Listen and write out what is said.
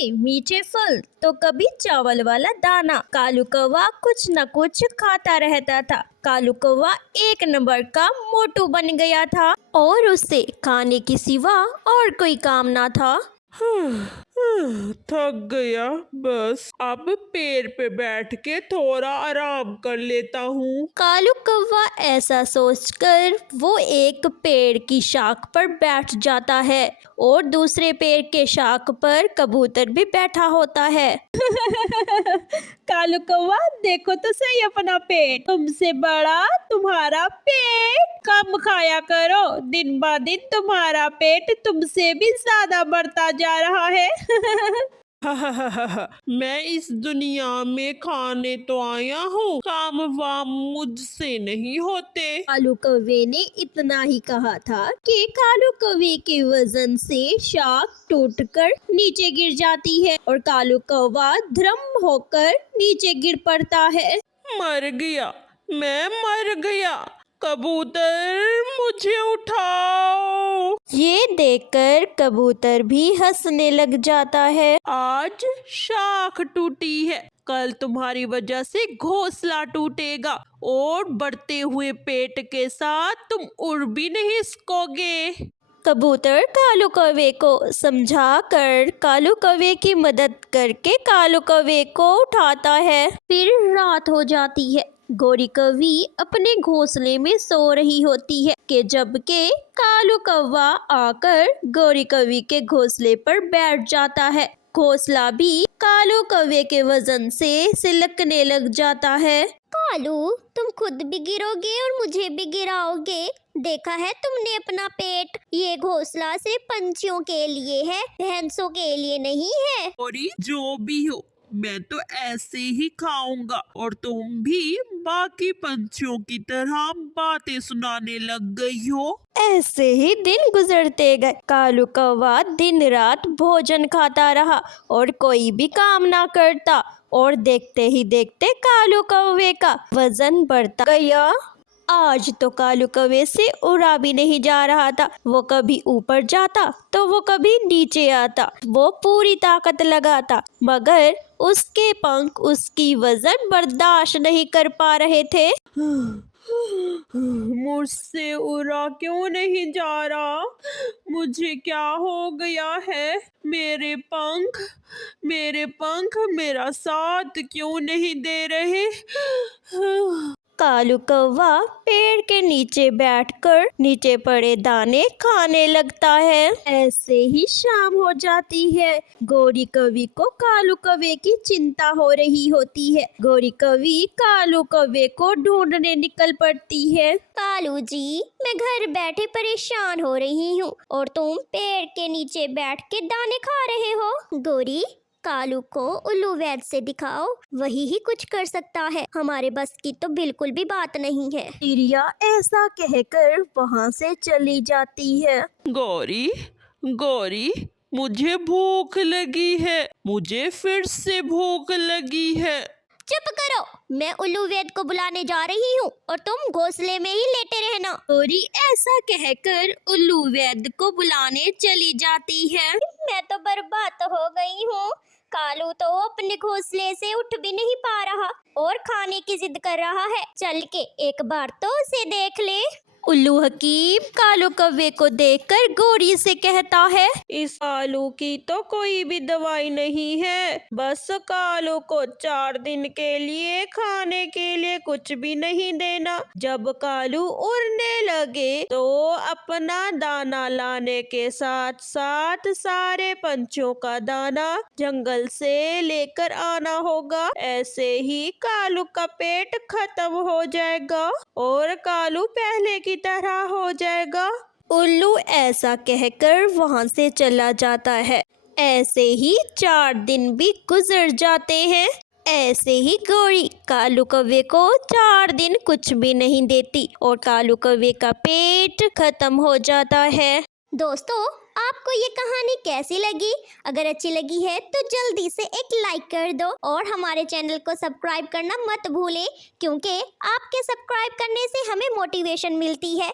कभी मीठे फल तो कभी चावल वाला दाना। कालू कौवा कुछ न कुछ खाता रहता था। कालू कौवा एक नंबर का मोटू बन गया था और उसे खाने के सिवा और कोई काम ना था। थक गया, बस अब पेड़ पे बैठ के थोड़ा आराम कर लेता हूँ। कालू कौवा ऐसा सोचकर वो एक पेड़ की शाख पर बैठ जाता है और दूसरे पेड़ के शाख पर कबूतर भी बैठा होता है। कालू कौवा देखो तो सही अपना पेट, तुमसे बड़ा तुम्हारा पेट, कम खाया करो, दिन ब दिन तुम्हारा पेट तुमसे भी ज्यादा बढ़ता जा रहा है। मैं इस दुनिया में खाने तो आया हूँ, काम वाम मुझसे नहीं होते। कालू कौवे ने इतना ही कहा था कि कालू कौवे के वजन से शाख टूटकर नीचे गिर जाती है और कालू कौवा धर्म होकर नीचे गिर पड़ता है। मर गया, मैं मर गया, कबूतर मुझे उठाओ। ये देखकर कबूतर भी हंसने लग जाता है। आज शाख टूटी है, कल तुम्हारी वजह से घोंसला टूटेगा और बढ़ते हुए पेट के साथ तुम उड़ भी नहीं सकोगे। कबूतर कालू कौवे को समझा कर कालू कौवे की मदद करके कालू कौवे को उठाता है। फिर रात हो जाती है। गोरी कौवी अपने घोंसले में सो रही होती है कि जबकि कालू कौवा आकर गोरी कौवी के घोंसले पर बैठ जाता है। घोंसला भी कालू कौवे के वजन से सिलकने लग जाता है। कालू, तुम खुद भी गिरोगे और मुझे भी गिराओगे। देखा है तुमने अपना पेट, ये घोंसला सिर्फ पंछियों के लिए है, भैंसों के लिए नहीं है। और जो भी हो, मैं तो ऐसे ही खाऊंगा और तुम भी बाकी पंछियों की तरह बातें सुनाने लग गई हो। ऐसे ही दिन गुजरते गए। कालू कौवा दिन रात भोजन खाता रहा और कोई भी काम ना करता और देखते ही देखते कालू कौवे का वजन बढ़ता गया। आज तो कालू कौवे से उड़ा भी नहीं जा रहा था। वो कभी ऊपर जाता तो वो कभी नीचे आता। वो पूरी ताकत लगाता मगर उसके पंख उसकी वजन बर्दाश्त नहीं कर पा रहे थे। मुझसे उड़ा क्यों नहीं जा रहा? मुझे क्या हो गया है? मेरे पंख मेरा साथ क्यों नहीं दे रहे? कालू कौवा पेड़ के नीचे बैठकर नीचे पड़े दाने खाने लगता है। ऐसे ही शाम हो जाती है। गोरी कौवी को कालू कौवे की चिंता हो रही होती है। गोरी कौवी कालू कौवे को ढूंढने निकल पड़ती है। कालू जी, मैं घर बैठे परेशान हो रही हूँ और तुम पेड़ के नीचे बैठ के दाने खा रहे हो। गोरी, कालू को उल्लू वैद्य से दिखाओ, वही ही कुछ कर सकता है, हमारे बस की तो बिल्कुल भी बात नहीं है। चिड़िया ऐसा कहकर वहाँ से चली जाती है। गौरी, मुझे भूख लगी है, मुझे फिर से भूख लगी है। चुप करो, मैं उल्लू वैद्य को बुलाने जा रही हूँ और तुम घोंसले में ही लेटे रहना। गोरी ऐसा कहकर उल्लू वैद्य को बुलाने चली जाती है। मैं तो बर्बाद हो गई हूँ। कालू तो अपने घोंसले से उठ भी नहीं पा रहा और खाने की जिद कर रहा है। चल के एक बार तो उसे देख ले। उल्लू हकीम कालू कौवे को देखकर गोरी से कहता है, इस कालू की तो कोई भी दवाई नहीं है, बस कालू को 4 दिन के लिए खाने के लिए कुछ भी नहीं देना। जब कालू उड़ने लगे तो अपना दाना लाने के साथ साथ सारे पंछियों का दाना जंगल से लेकर आना होगा। ऐसे ही कालू का पेट खत्म हो जाएगा और कालू पहले की तरह हो जाएगा। उल्लू ऐसा कहकर वहाँ से चला जाता है। ऐसे ही 4 दिन भी गुजर जाते हैं। ऐसे ही गोरी कालू कौवे को 4 दिन कुछ भी नहीं देती और कालू कौवे का पेट खत्म हो जाता है। दोस्तों, आपको ये कहानी कैसी लगी? अगर अच्छी लगी है तो जल्दी से एक लाइक कर दो और हमारे चैनल को सब्सक्राइब करना मत भूलें, क्योंकि आपके सब्सक्राइब करने से हमें मोटिवेशन मिलती है।